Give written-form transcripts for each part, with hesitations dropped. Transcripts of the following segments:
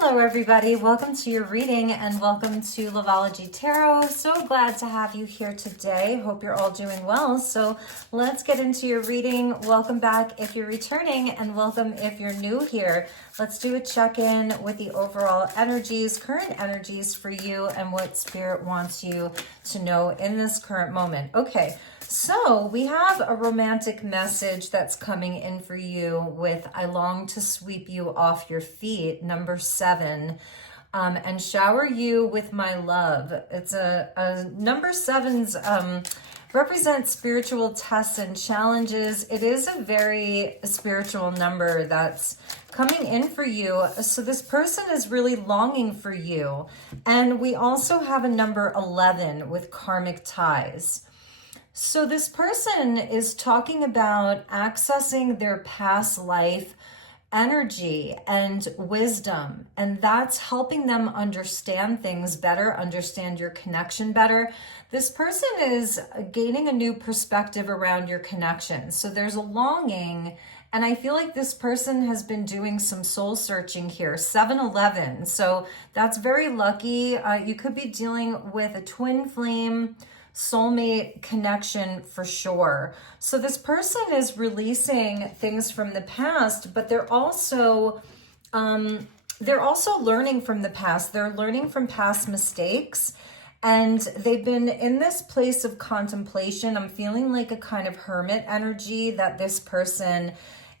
Hello everybody, welcome to your reading and welcome to Loveology Tarot. So glad to have you here today. Hope you're all doing well. So let's get into your reading. Welcome back if you're returning and welcome if you're new here. Let's do a check-in with the overall energies, current energies for you and what Spirit wants you to know in this current moment. Okay, so we have a romantic message that's coming in for you with I long to sweep you off your feet, number 7, and shower you with my love. It's a number 7's represents spiritual tests and challenges. It is a very spiritual number that's coming in for you. So this person is really longing for you. And we also have a number 11 with karmic ties. So this person is talking about accessing their past life energy and wisdom, and that's helping them understand things better, understand your connection better. This person is gaining a new perspective around your connection. So there's a longing, and I feel like this person has been doing some soul searching here. 7-11, so that's very lucky. You could be dealing with a twin flame, soulmate connection for sure. So this person is releasing things from the past, but they're also learning from the past. They're learning from past mistakes, and they've been in this place of contemplation. I'm feeling like a kind of hermit energy that this person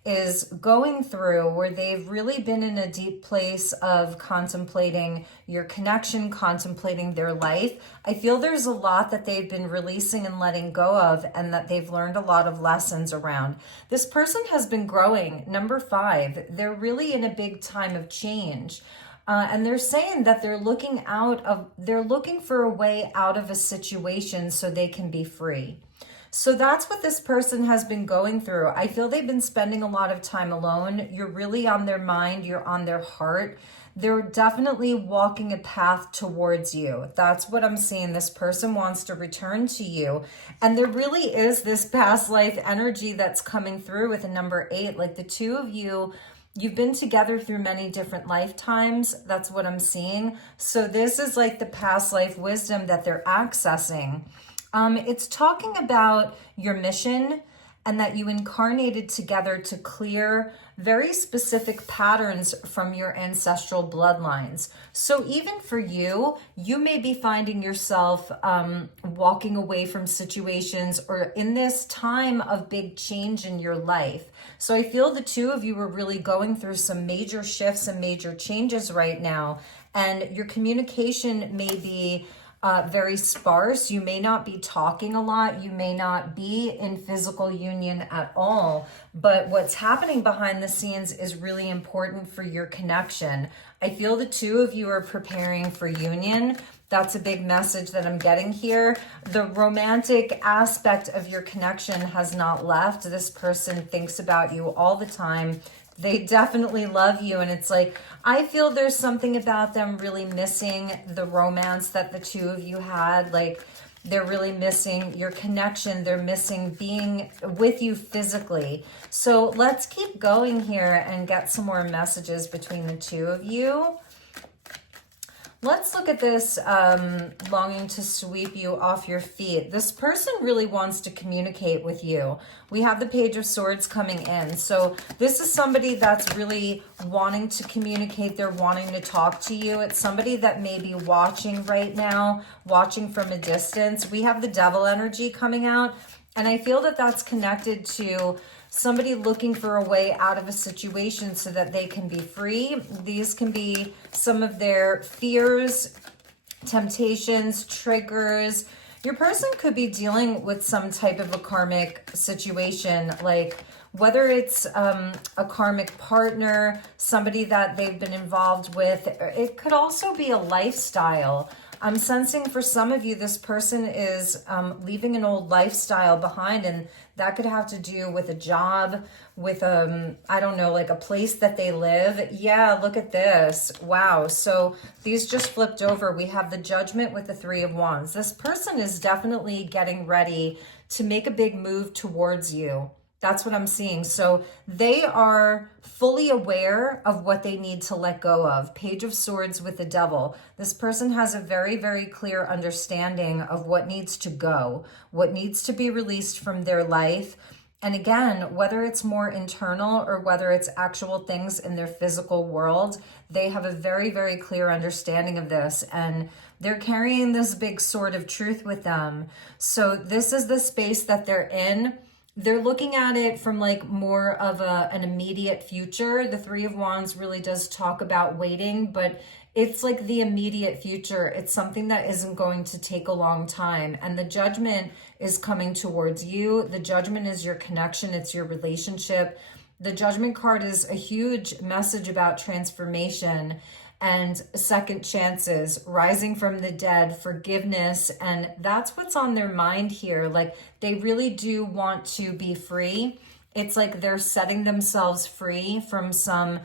is going through, where they've really been in a deep place of contemplating your connection, contemplating their life. I feel there's a lot that they've been releasing and letting go of, and that they've learned a lot of lessons around. This person has been growing, number 5. They're really in a big time of change. And they're saying that they're looking for a way out of a situation so they can be free. So that's what this person has been going through. I feel they've been spending a lot of time alone. You're really on their mind. You're on their heart. They're definitely walking a path towards you. That's what I'm seeing. This person wants to return to you. And there really is this past life energy that's coming through with a number 8. Like the two of you, you've been together through many different lifetimes. That's what I'm seeing. So this is like the past life wisdom that they're accessing. It's talking about your mission and that you incarnated together to clear very specific patterns from your ancestral bloodlines. So even for you, you may be finding yourself walking away from situations or in this time of big change in your life. So I feel the two of you are really going through some major shifts and major changes right now, and your communication may be very sparse. You may not be talking a lot. You may not be in physical union at all. But what's happening behind the scenes is really important for your connection. I feel the two of you are preparing for union. That's a big message that I'm getting here. The romantic aspect of your connection has not left. This person thinks about you all the time. They definitely love you, and it's like, I feel there's something about them really missing the romance that the two of you had. Like, they're really missing your connection. They're missing being with you physically. So let's keep going here and get some more messages between the two of you. Let's look at this longing to sweep you off your feet. This person really wants to communicate with you. We have the Page of Swords coming in. So this is somebody that's really wanting to communicate. They're wanting to talk to you. It's somebody that may be watching right now, watching from a distance. We have the Devil energy coming out, and I feel that that's connected to somebody looking for a way out of a situation so that they can be free. These can be some of their fears, temptations, triggers. Your person could be dealing with some type of a karmic situation, like whether it's a karmic partner, somebody that they've been involved with. It could also be a lifestyle. I'm sensing for some of you, this person is leaving an old lifestyle behind, and that could have to do with a job, with I don't know, like a place that they live. Yeah, look at this. Wow. So these just flipped over. We have the Judgment with the 3 of Wands. This person is definitely getting ready to make a big move towards you. That's what I'm seeing. So they are fully aware of what they need to let go of. Page of Swords with the Devil. This person has a very, very clear understanding of what needs to go, what needs to be released from their life. And again, whether it's more internal or whether it's actual things in their physical world, they have a very, very clear understanding of this. And they're carrying this big sword of truth with them. So this is the space that they're in. They're looking at it from like more of an immediate future. The Three of Wands really does talk about waiting, but it's like the immediate future. It's something that isn't going to take a long time. And the Judgment is coming towards you. The Judgment is your connection. It's your relationship. The Judgment card is a huge message about transformation and second chances, rising from the dead, forgiveness. And that's what's on their mind here. Like they really do want to be free. It's like they're setting themselves free from some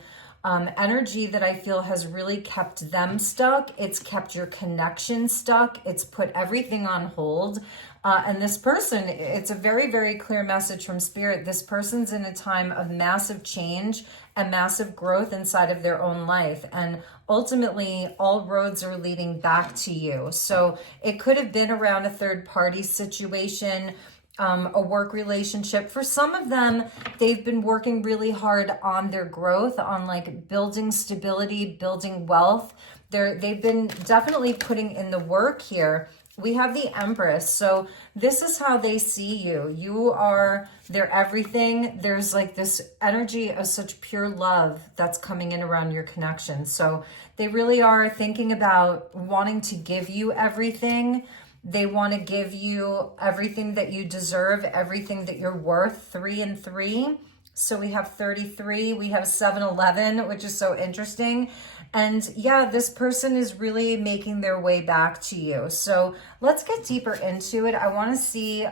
energy that I feel has really kept them stuck. It's kept your connection stuck. It's put everything on hold. And this person, it's a very, very clear message from Spirit. This person's in a time of massive change and massive growth inside of their own life. And ultimately, all roads are leading back to you. So it could have been around a third party situation, a work relationship. For some of them, they've been working really hard on their growth, on like building stability, building wealth. They've been definitely putting in the work here. We have the Empress. So this is how they see you. You are their everything. There's like this energy of such pure love that's coming in around your connection. So they really are thinking about wanting to give you everything. They want to give you everything that you deserve, everything that you're worth. 3 and 3. So we have 33. We have 7-11, which is so interesting. And yeah, this person is really making their way back to you. So let's get deeper into it. I want to see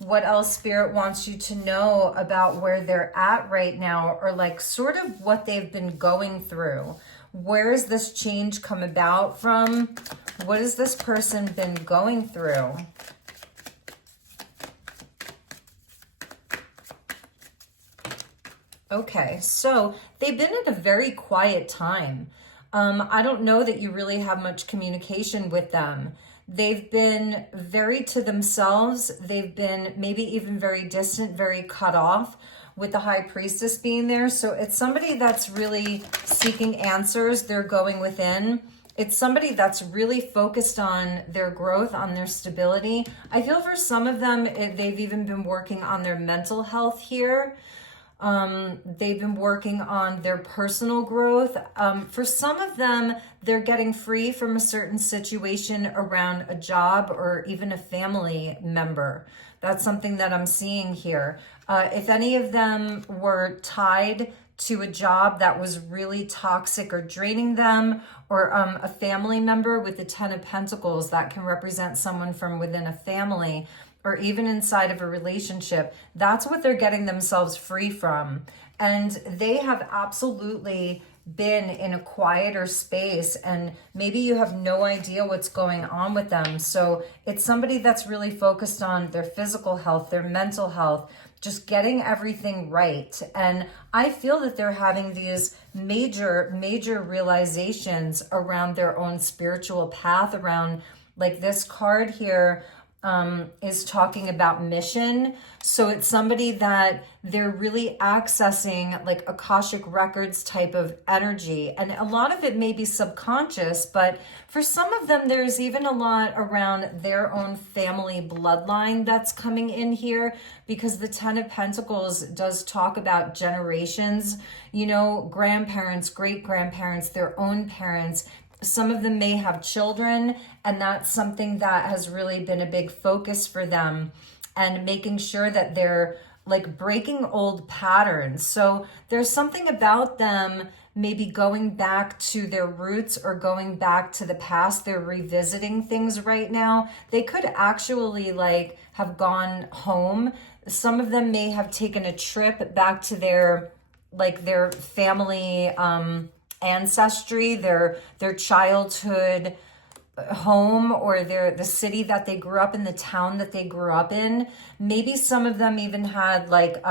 what else Spirit wants you to know about where they're at right now, or like sort of what they've been going through. Where has this change come about from? What has this person been going through? Okay, so they've been in a very quiet time. I don't know that you really have much communication with them. They've been very to themselves. They've been maybe even very distant, very cut off, with the High Priestess being there. So it's somebody that's really seeking answers. They're going within. It's somebody that's really focused on their growth, on their stability. I feel for some of them, they've even been working on their mental health here. They've been working on their personal growth. For some of them, they're getting free from a certain situation around a job or even a family member. That's something that I'm seeing here. If any of them were tied to a job that was really toxic or draining them, or a family member with the 10 of Pentacles, that can represent someone from within a family, or even inside of a relationship, that's what they're getting themselves free from. And they have absolutely been in a quieter space, and maybe you have no idea what's going on with them. So it's somebody that's really focused on their physical health, their mental health, just getting everything right. And I feel that they're having these major realizations around their own spiritual path, around like this card here is talking about mission. So it's somebody that they're really accessing like Akashic Records type of energy. And a lot of it may be subconscious, but for some of them, there's even a lot around their own family bloodline that's coming in here, because the 10 of Pentacles does talk about generations, you know, grandparents, great-grandparents, their own parents. Some of them may have children, and that's something that has really been a big focus for them, and making sure that they're like breaking old patterns. So there's something about them maybe going back to their roots or going back to the past. They're revisiting things right now. They could actually like have gone home. Some of them may have taken a trip back to their family ancestry, their childhood home or the city that they grew up in, the town that they grew up in. Maybe some of them even had like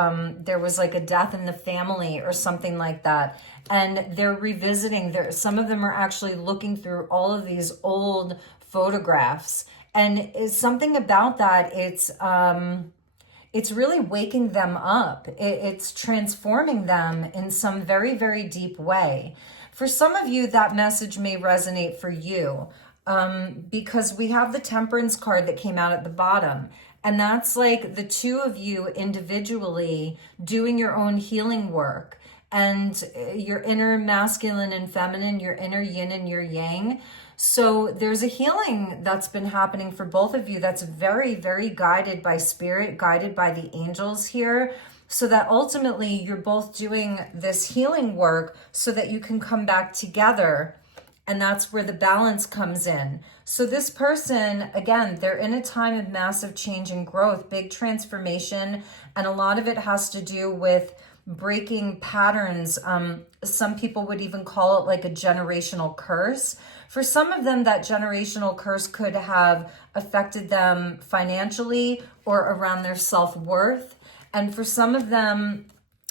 there was like a death in the family or something like that, and they're revisiting some of them are actually looking through all of these old photographs, and it's something about that. It's really waking them up. It's transforming them in some very, very deep way. For some of you, that message may resonate for you, because we have the Temperance card that came out at the bottom. And that's like the two of you individually doing your own healing work, and your inner masculine and feminine, your inner yin and your yang. So there's a healing that's been happening for both of you that's very, very guided by spirit, guided by the angels here, so that ultimately you're both doing this healing work so that you can come back together. And that's where the balance comes in. So this person, again, they're in a time of massive change and growth, big transformation, and a lot of it has to do with breaking patterns. Some people would even call it like a generational curse. For some of them, that generational curse could have affected them financially or around their self-worth. And for some of them,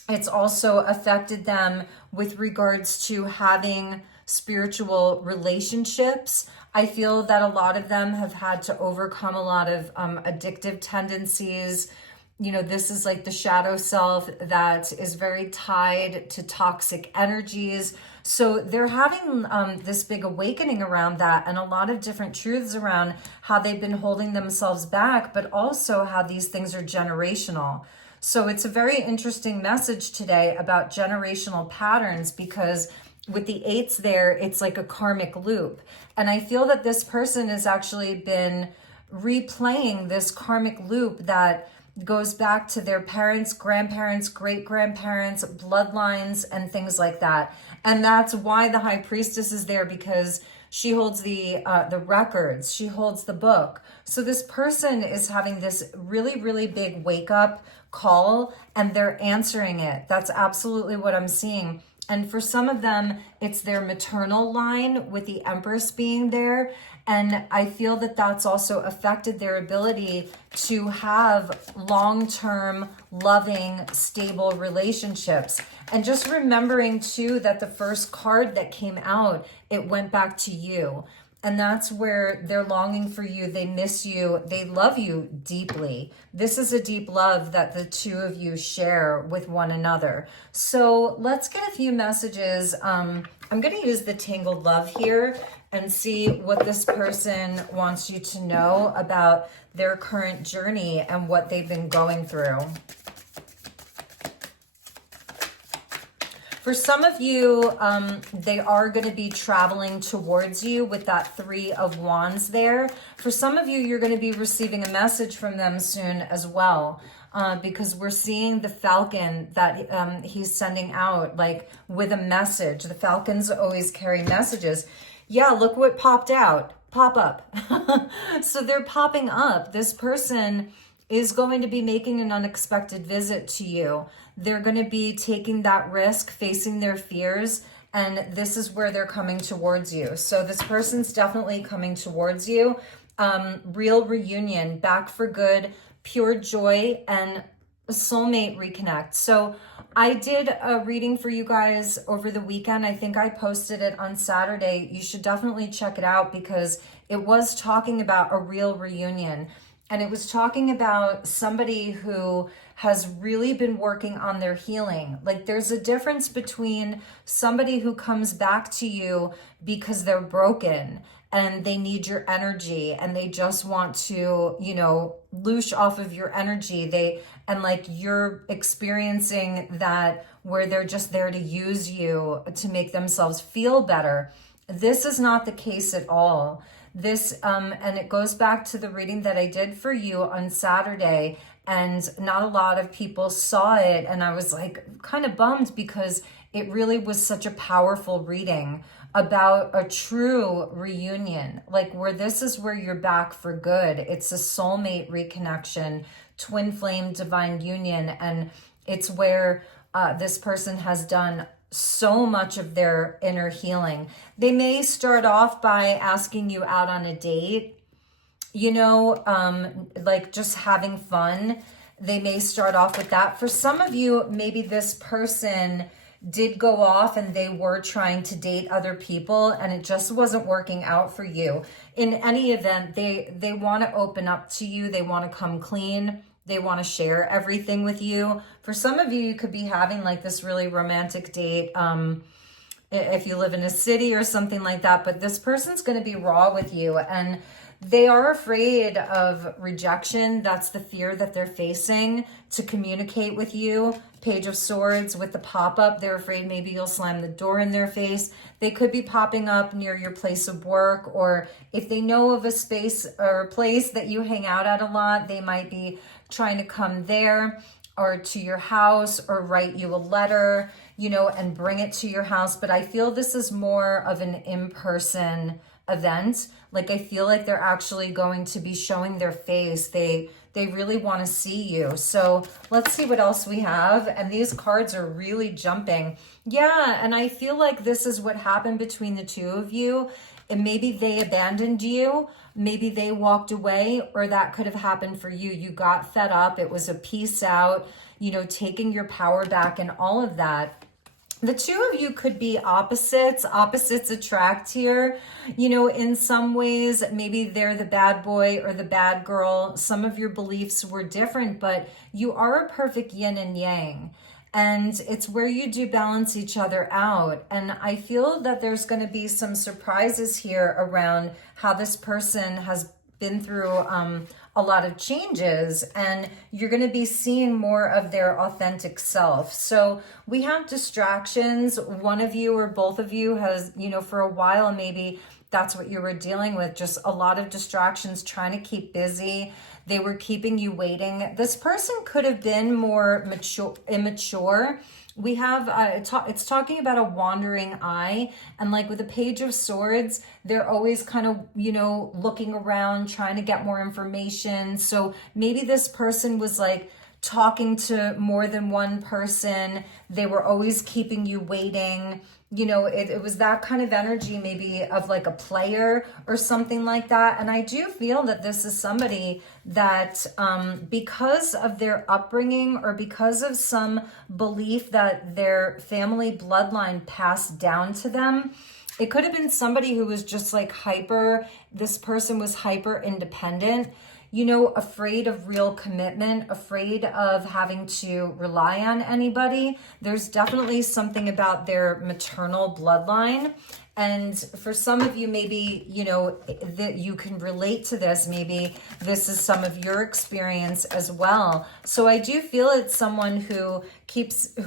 it's also affected them with regards to having spiritual relationships. I feel that a lot of them have had to overcome a lot of addictive tendencies. You know, this is like the shadow self that is very tied to toxic energies. So they're having this big awakening around that, and a lot of different truths around how they've been holding themselves back, but also how these things are generational. So it's a very interesting message today about generational patterns, because with the eights there, it's like a karmic loop. And I feel that this person has actually been replaying this karmic loop that goes back to their parents, grandparents, great-grandparents, bloodlines, and things like that. And that's why the High Priestess is there, because she holds the records, she holds the book. So this person is having this really, really big wake-up call, and they're answering it. That's absolutely what I'm seeing. And for some of them, it's their maternal line with the Empress being there. And I feel that that's also affected their ability to have long-term, loving, stable relationships. And just remembering too that the first card that came out, it went back to you. And that's where they're longing for you. They miss you. They love you deeply. This is a deep love that the two of you share with one another. So let's get a few messages. I'm going to use the Tangled Love here and see what this person wants you to know about their current journey and what they've been going through. For some of you, they are going to be traveling towards you with that Three of Wands there. For some of you, you're going to be receiving a message from them soon as well, because we're seeing the falcon that he's sending out, like with a message. The falcons always carry messages. Yeah, look what popped out. Pop up. So they're popping up. This person is going to be making an unexpected visit to you. They're going to be taking that risk, facing their fears, and this is where they're coming towards you. So this person's definitely coming towards you. Real reunion, back for good, pure joy, and a soulmate reconnect. So I did a reading for you guys over the weekend. I think I posted it on Saturday. You should definitely check it out, because it was talking about a real reunion. And it was talking about somebody who has really been working on their healing. Like, there's a difference between somebody who comes back to you because they're broken and they need your energy and they just want to, you know, loosh off of your energy. And like, you're experiencing that where they're just there to use you to make themselves feel better. This is not the case at all. This, and it goes back to the reading that I did for you on Saturday, and not a lot of people saw it. And I was like kind of bummed, because it really was such a powerful reading about a true reunion, like where this is where you're back for good. It's a soulmate reconnection, twin flame divine union. And it's where this person has done so much of their inner healing. They may start off by asking you out on a date, like just having fun. They may start off with that. For some of you, maybe this person did go off and they were trying to date other people and it just wasn't working out for you. In any event, they want to open up to you. They want to come clean. They want to share everything with you. For some of you, you could be having like this really romantic date, if you live in a city or something like that, but this person's going to be raw with you and they are afraid of rejection. That's the fear that they're facing to communicate with you. Page of Swords with the pop-up. They're afraid maybe you'll slam the door in their face. They could be popping up near your place of work, or if they know of a space or place that you hang out at a lot, they might be trying to come there or to your house or write you a letter, and bring it to your house. But I feel this is more of an in-person event. Like I feel like they're actually going to be showing their face. They really want to see you. So let's see what else we have. And these cards are really jumping. Yeah, and I feel like this is what happened between the two of you. And maybe they abandoned you. Maybe they walked away, or that could have happened for you. You got fed up. It was a peace out, taking your power back and all of that. The two of you could be opposites. Opposites attract here. In some ways, maybe they're the bad boy or the bad girl. Some of your beliefs were different, but you are a perfect yin and yang. And it's where you do balance each other out. And I feel that there's going to be some surprises here around how this person has been through a lot of changes, and you're going to be seeing more of their authentic self. So we have distractions. One of you or both of you has, for a while, maybe that's what you were dealing with, just a lot of distractions, trying to keep busy. They were keeping you waiting. This person could have been more immature. We have, it's talking about a wandering eye, and like with the Page of Swords, they're always kind of, looking around, trying to get more information. So maybe this person was like talking to more than one person. They were always keeping you waiting. It was that kind of energy, maybe of like a player or something like that. And I do feel that this is somebody that because of their upbringing or because of some belief that their family bloodline passed down to them, it could have been somebody who was just like hyper. This person was hyper independent, afraid of real commitment, afraid of having to rely on anybody. There's definitely something about their maternal bloodline. And for some of you, maybe, that you can relate to this. Maybe this is some of your experience as well. So I do feel it's someone who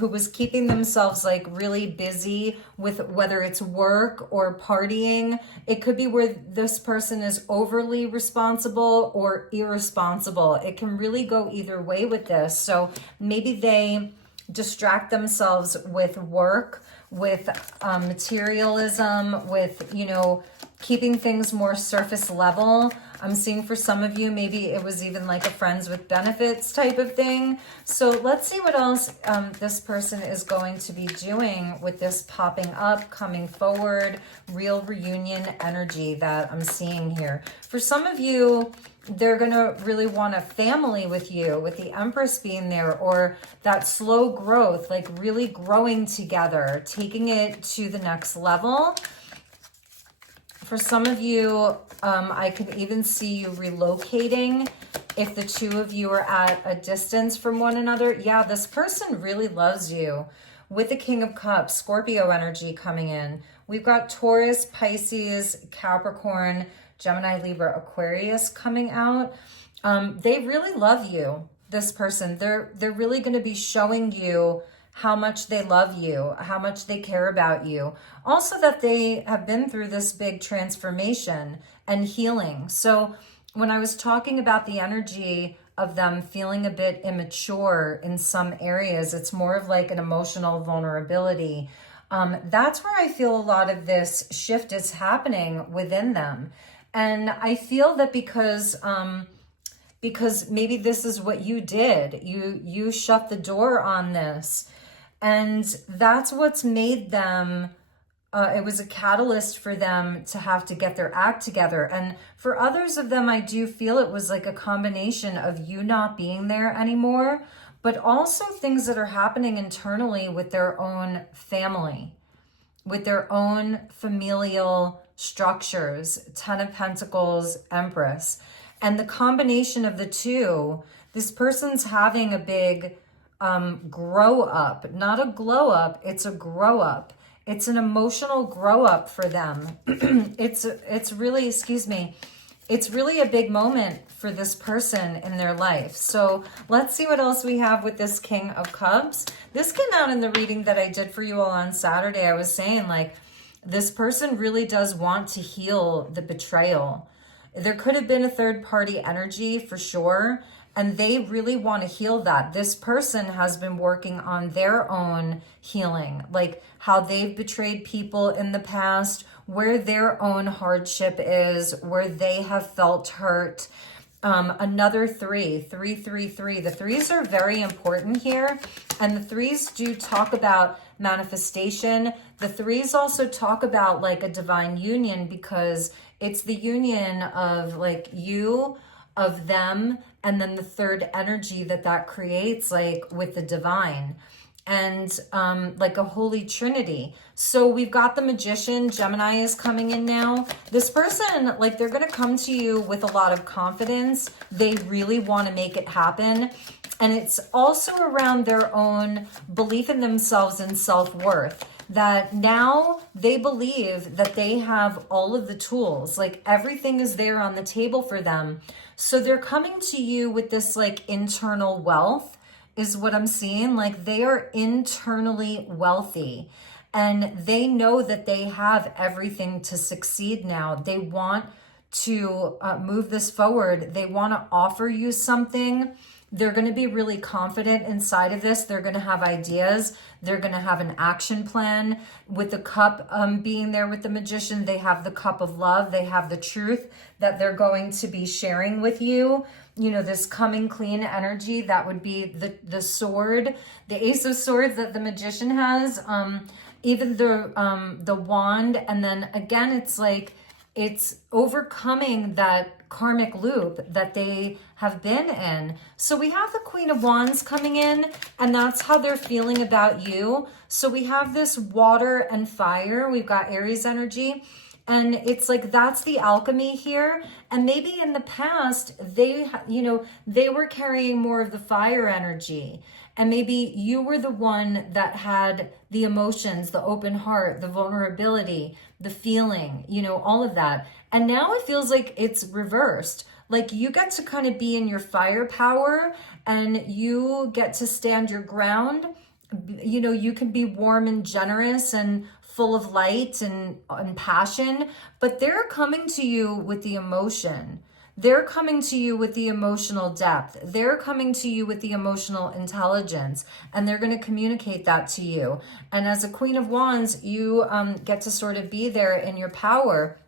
was keeping themselves like really busy with whether it's work or partying. It could be where this person is overly responsible or irresponsible. It can really go either way with this. So maybe they distract themselves with work, with materialism, with, keeping things more surface level. I'm seeing for some of you, maybe it was even like a friends with benefits type of thing. So let's see what else this person is going to be doing with this popping up, coming forward, real reunion energy that I'm seeing here. For some of you, they're going to really want a family with you, with the Empress being there, or that slow growth, like really growing together, taking it to the next level. For some of you, I could even see you relocating if the two of you are at a distance from one another. Yeah, this person really loves you. With the King of Cups, Scorpio energy coming in. We've got Taurus, Pisces, Capricorn, Gemini, Libra, Aquarius coming out. They really love you, this person. They're really going to be showing you how much they love you, how much they care about you. Also that they have been through this big transformation and healing. So when I was talking about the energy of them feeling a bit immature in some areas, it's more of like an emotional vulnerability. That's where I feel a lot of this shift is happening within them. And I feel that because maybe this is what you did. You shut the door on this. And that's what's made them, it was a catalyst for them to have to get their act together. And for others of them, I do feel it was like a combination of you not being there anymore, but also things that are happening internally with their own family, with their own familial structures. 10 of Pentacles, Empress. And the combination of the two, this person's having a big grow up, not a glow up, it's a grow up. It's an emotional grow up for them. It's really, excuse me, it's really a big moment for this person in their life. So let's see what else we have with this King of Cups. This came out in the reading that I did for you all on Saturday. I was saying, like, this person really does want to heal the betrayal. There could have been a third party energy for sure, and they really want to heal that. This person has been working on their own healing, like how they've betrayed people in the past, where their own hardship is, where they have felt hurt. Another three. The threes are very important here. And the threes do talk about manifestation. The threes also talk about like a divine union, because it's the union of like you, of them, and then the third energy that creates, like with the divine, and like a holy trinity. So we've got the Magician. Gemini is coming in now. This person, like, they're going to come to you with a lot of confidence. They really want to make it happen. And it's also around their own belief in themselves and self-worth, that now they believe that they have all of the tools, like everything is there on the table for them. So they're coming to you with this like internal wealth is what I'm seeing. Like, they are internally wealthy and they know that they have everything to succeed now. They want to move this forward. They want to offer you something. They're going to be really confident inside of this. They're going to have ideas. They're going to have an action plan. With the cup being there with the Magician, they have the cup of love. They have the truth that they're going to be sharing with you. You know, this coming clean energy, that would be the sword, the Ace of Swords that the Magician has, even the wand. And then again, it's like, it's overcoming that karmic loop that they have been in. So we have the Queen of Wands coming in, and that's how they're feeling about you. So we have this water and fire. We've got Aries energy. And it's like, that's the alchemy here. And maybe in the past, they were carrying more of the fire energy. And maybe you were the one that had the emotions, the open heart, the vulnerability, the feeling, all of that. And now it feels like it's reversed. Like, you get to kind of be in your firepower and you get to stand your ground. You can be warm and generous and full of light and passion, but they're coming to you with the emotion. They're coming to you with the emotional depth. They're coming to you with the emotional intelligence, and they're going to communicate that to you. And as a Queen of Wands, you get to sort of be there in your power.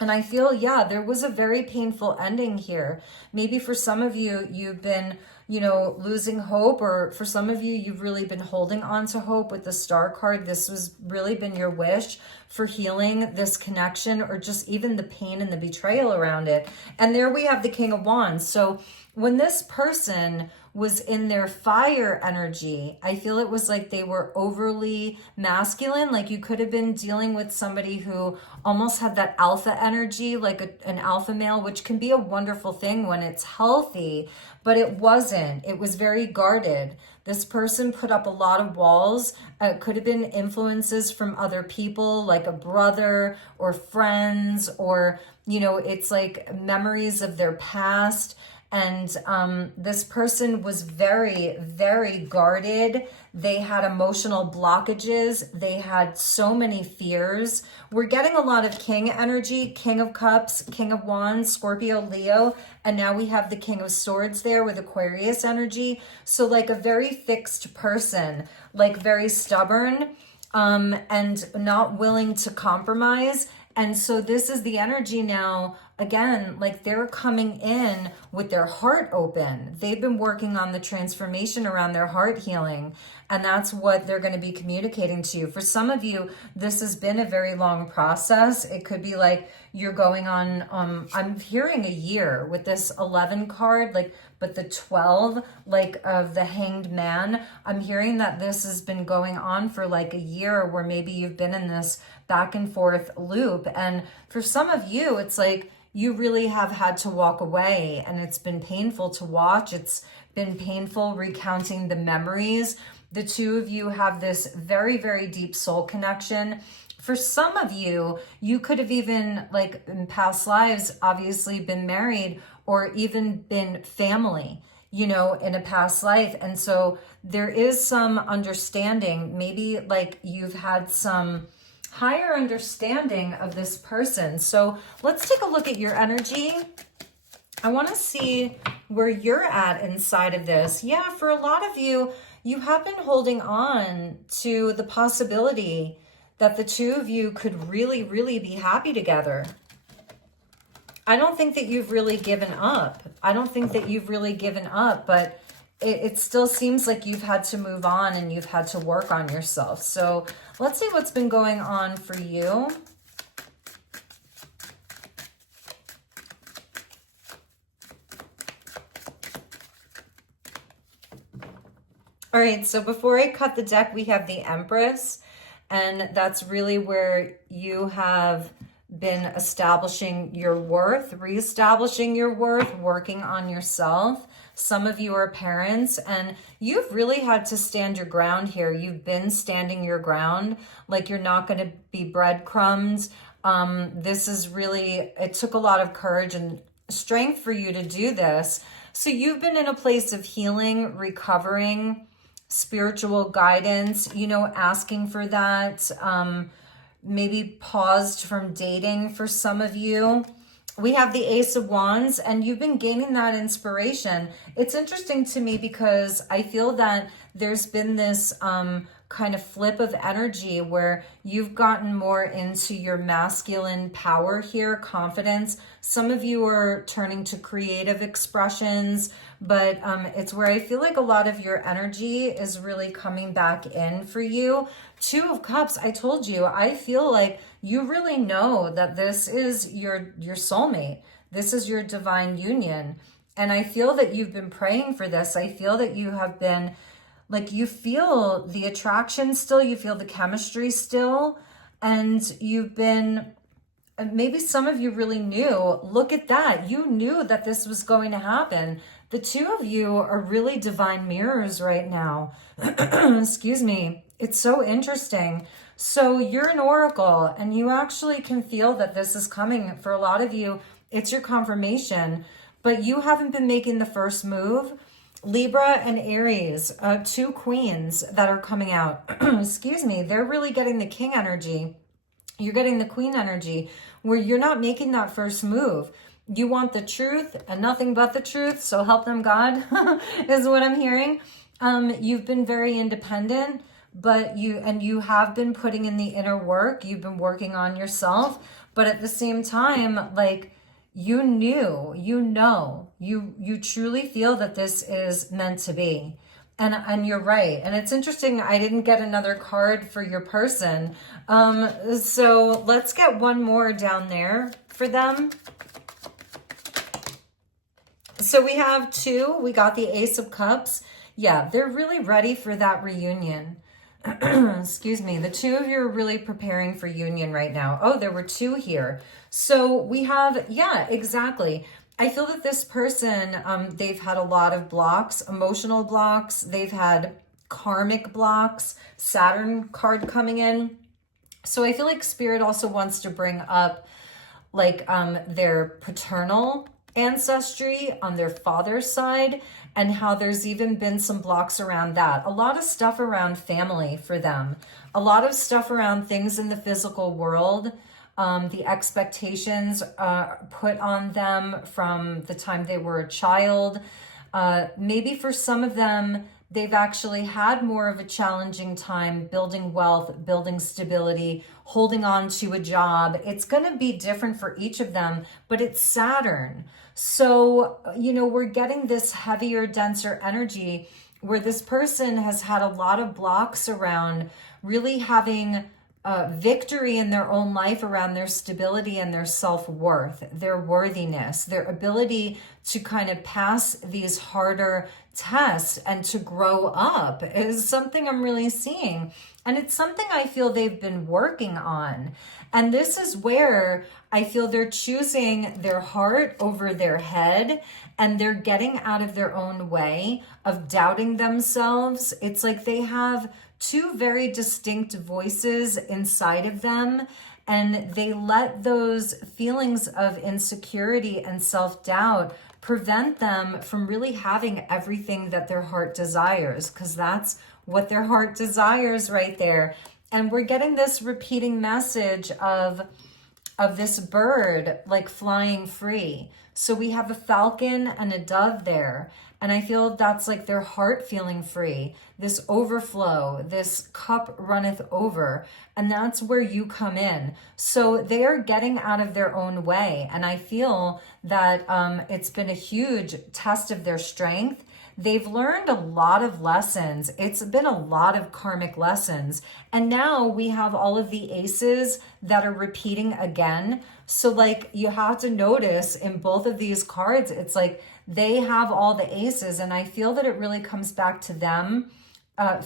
And I feel, yeah, there was a very painful ending here. Maybe for some of you, you've been, losing hope, or for some of you, you've really been holding on to hope with the Star card. This was really been your wish for healing this connection, or just even the pain and the betrayal around it. And there we have the King of Wands. So when this person was in their fire energy, I feel it was like they were overly masculine. Like, you could have been dealing with somebody who almost had that alpha energy, like an alpha male, which can be a wonderful thing when it's healthy, but it wasn't. It was very guarded. This person put up a lot of walls. It could have been influences from other people, like a brother or friends, or, it's like memories of their past. And this person was very, very guarded. They had emotional blockages. They had so many fears. We're getting a lot of King energy, King of Cups, King of Wands, Scorpio, Leo. And now we have the King of Swords there with Aquarius energy. So like a very fixed person, like very stubborn and not willing to compromise. And so this is the energy now, again, like they're coming in with their heart open. They've been working on the transformation around their heart healing. And that's what they're going to be communicating to you. For some of you, this has been a very long process. It could be like you're going on, I'm hearing a year with this 11 card, like, but the 12, like of the Hanged Man, I'm hearing that this has been going on for like a year, where maybe you've been in this back and forth loop. And for some of you, it's like you really have had to walk away, and it's been painful to watch. It's been painful recounting the memories. The two of you have this very, very deep soul connection. For some of you, you could have even, like in past lives, obviously been married or even been family, you know, in a past life. And so there is some understanding, maybe like you've had some higher understanding of this person. So let's take a look at your energy. I want to see where you're at inside of this. Yeah, for a lot of you, you have been holding on to the possibility that the two of you could really, really be happy together. I don't think that you've really given up. I don't think that you've really given up, but it still seems like you've had to move on and you've had to work on yourself. So let's see what's been going on for you. All right, so before I cut the deck, we have the Empress, and that's really where you have been establishing your worth, reestablishing your worth, working on yourself. Some of you are parents, and you've really had to stand your ground here. You've been standing your ground, like you're not going to be breadcrumbs. This is really, it took a lot of courage and strength for you to do this. So you've been in a place of healing, recovering, spiritual guidance, you know, asking for that. Maybe paused from dating for some of you. We have the Ace of Wands, and you've been gaining that inspiration. It's interesting to me because I feel that there's been this kind of flip of energy where you've gotten more into your masculine power here, confidence. Some of you are turning to creative expressions, but it's where I feel like a lot of your energy is really coming back in for you. Two of Cups, I told you, I feel like you really know that this is your soulmate. This is your divine union. And I feel that you've been praying for this. I feel that you have been, like, you feel the attraction still, you feel the chemistry still, and you've been, maybe some of you really knew, look at that, you knew that this was going to happen. The two of you are really divine mirrors right now. Excuse me. It's so interesting. So you're an oracle, and you actually can feel that this is coming. For a lot of you, it's your confirmation, but you haven't been making the first move. Libra and Aries, two queens that are coming out. Excuse me. They're really getting the king energy. You're getting the queen energy, where you're not making that first move. You want the truth and nothing but the truth. So help them God is what I'm hearing. You've been very independent, but you have been putting in the inner work. You've been working on yourself, but at the same time, like, you knew, you truly feel that this is meant to be. And you're right. And it's interesting, I didn't get another card for your person. So let's get one more down there for them. So we have two. We got the Ace of Cups. Yeah, they're really ready for that reunion. Excuse me. The two of you are really preparing for union right now. Oh, there were two here. So we have, yeah, exactly. I feel that this person, they've had a lot of blocks, emotional blocks. They've had karmic blocks, Saturn card coming in. So I feel like Spirit also wants to bring up like their paternal ancestry on their father's side, and how there's even been some blocks around that. A lot of stuff around family for them. A lot of stuff around things in the physical world. The expectations put on them from the time they were a child. Maybe for some of them, they've actually had more of a challenging time building wealth, building stability, holding on to a job. It's going to be different for each of them, but it's Saturn. So, you know, we're getting this heavier, denser energy where this person has had a lot of blocks around really having victory in their own life around their stability and their self-worth, their worthiness, their ability to kind of pass these harder tests and to grow up is something I'm really seeing. And it's something I feel they've been working on. And this is where I feel they're choosing their heart over their head, and they're getting out of their own way of doubting themselves. It's like they have two very distinct voices inside of them, and they let those feelings of insecurity and self-doubt prevent them from really having everything that their heart desires, because that's what their heart desires right there. And we're getting this repeating message of this bird like flying free. So we have a falcon and a dove there. And I feel that's like their heart feeling free, this overflow, this cup runneth over. And that's where you come in. So they are getting out of their own way. And I feel that it's been a huge test of their strength. They've learned a lot of lessons. It's been a lot of karmic lessons. And now we have all of the aces that are repeating again. So like you have to notice in both of these cards, it's like they have all the aces. And I feel that it really comes back to them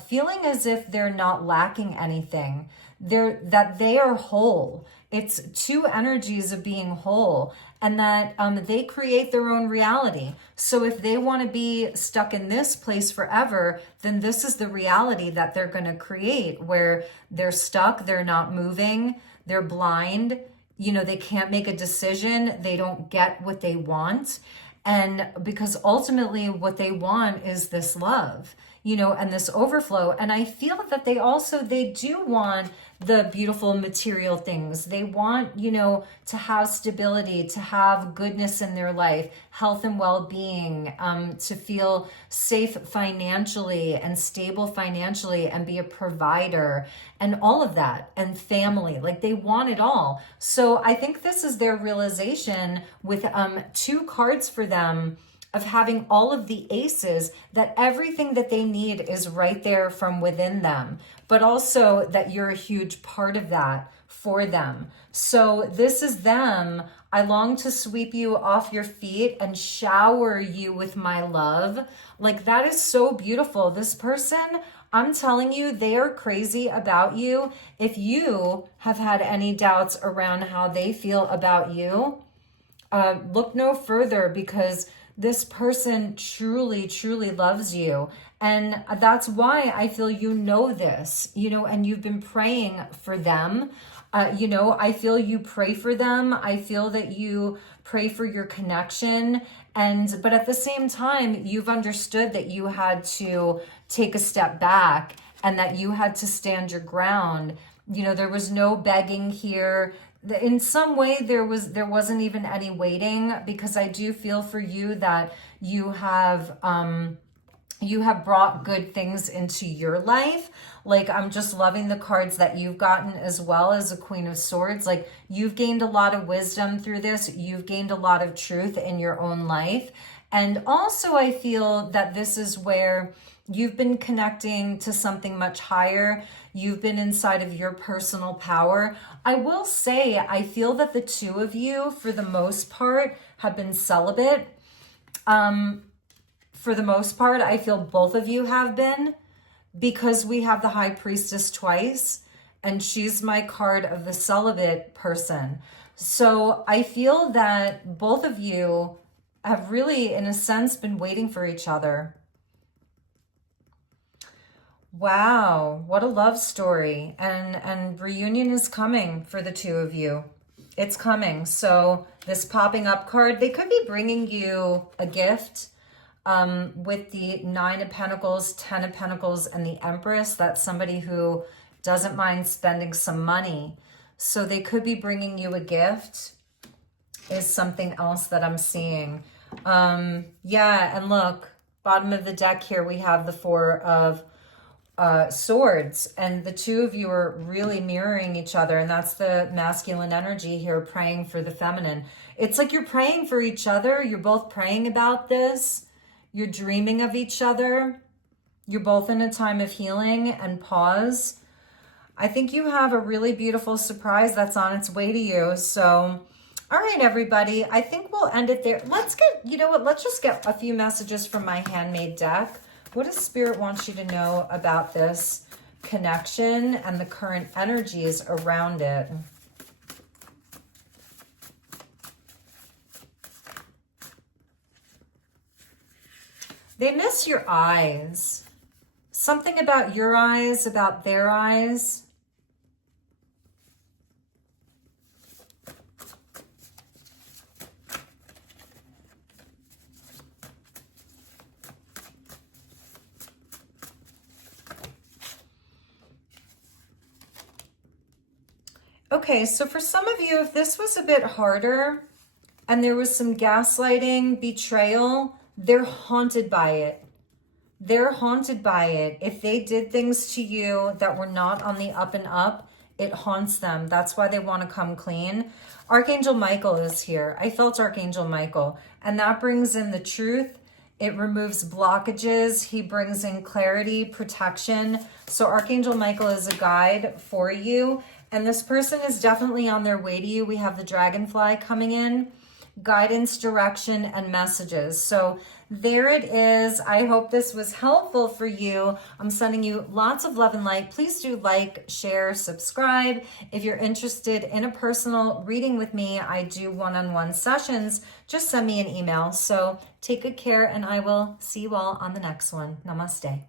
feeling as if they're not lacking anything. That they are whole. It's two energies of being whole, and that they create their own reality. So if they want to be stuck in this place forever, then this is the reality that they're going to create, where they're stuck, they're not moving, they're blind, you know, they can't make a decision, they don't get what they want. And because ultimately what they want is this love, you know, and this overflow. And I feel that they do want the beautiful material things. They want, you know, to have stability, to have goodness in their life, health and well-being, to feel safe financially and stable financially and be a provider and all of that, and family. Like they want it all. So I think this is their realization with two cards for them of having all of the aces, that everything that they need is right there from within them, but also that you're a huge part of that for them. So this is them. I long to sweep you off your feet and shower you with my love. Like that is so beautiful. This person, I'm telling you, they are crazy about you. If you have had any doubts around how they feel about you, look no further, because this person truly, truly loves you. And that's why I feel you know this, you know, and you've been praying for them. You know, I feel you pray for them. I feel that you pray for your connection. But at the same time, you've understood that you had to take a step back and that you had to stand your ground. You know, there was no begging here. In some way, there wasn't even any waiting, because I do feel for you that you have brought good things into your life. Like I'm just loving the cards that you've gotten as well as a Queen of Swords. Like you've gained a lot of wisdom through this. You've gained a lot of truth in your own life. And also I feel that this is where you've been connecting to something much higher. You've been inside of your personal power. I will say, I feel that the two of you, for the most part, have been celibate. For the most part, I feel both of you have been, because we have the High Priestess twice, and she's my card of the celibate person. So I feel that both of you have really, in a sense, been waiting for each other. Wow, what a love story. And reunion is coming for the two of you. It's coming. So this popping up card, they could be bringing you a gift with the 9 of Pentacles, 10 of Pentacles, and the Empress. That's somebody who doesn't mind spending some money. So they could be bringing you a gift is something else that I'm seeing. Yeah, and look, Bottom of the deck here, we have the Four of Swords, and the two of you are really mirroring each other, and that's the masculine energy here, praying for the feminine. It's like you're praying for each other. You're both praying about this. You're dreaming of each other. You're both in a time of healing and pause. I think you have a really beautiful surprise that's on its way to you. So, all right, everybody, I think we'll end it there. Let's get, you know what, let's just get a few messages from my handmade deck. What does Spirit want you to know about this connection and the current energies around it? They miss your eyes. Something about your eyes, about their eyes. Okay, so for some of you, if this was a bit harder and there was some gaslighting, betrayal, they're haunted by it. They're haunted by it. If they did things to you that were not on the up and up, it haunts them. That's why they want to come clean. Archangel Michael is here. I felt Archangel Michael, and that brings in the truth. It removes blockages. He brings in clarity, protection. So Archangel Michael is a guide for you. And this person is definitely on their way to you. We have the dragonfly coming in, guidance, direction, and messages. So there it is. I hope this was helpful for you. I'm sending you lots of love and light. Please do like, share, subscribe. If you're interested in a personal reading with me, I do one-on-one sessions. Just send me an email. So take good care, and I will see you all on the next one. Namaste.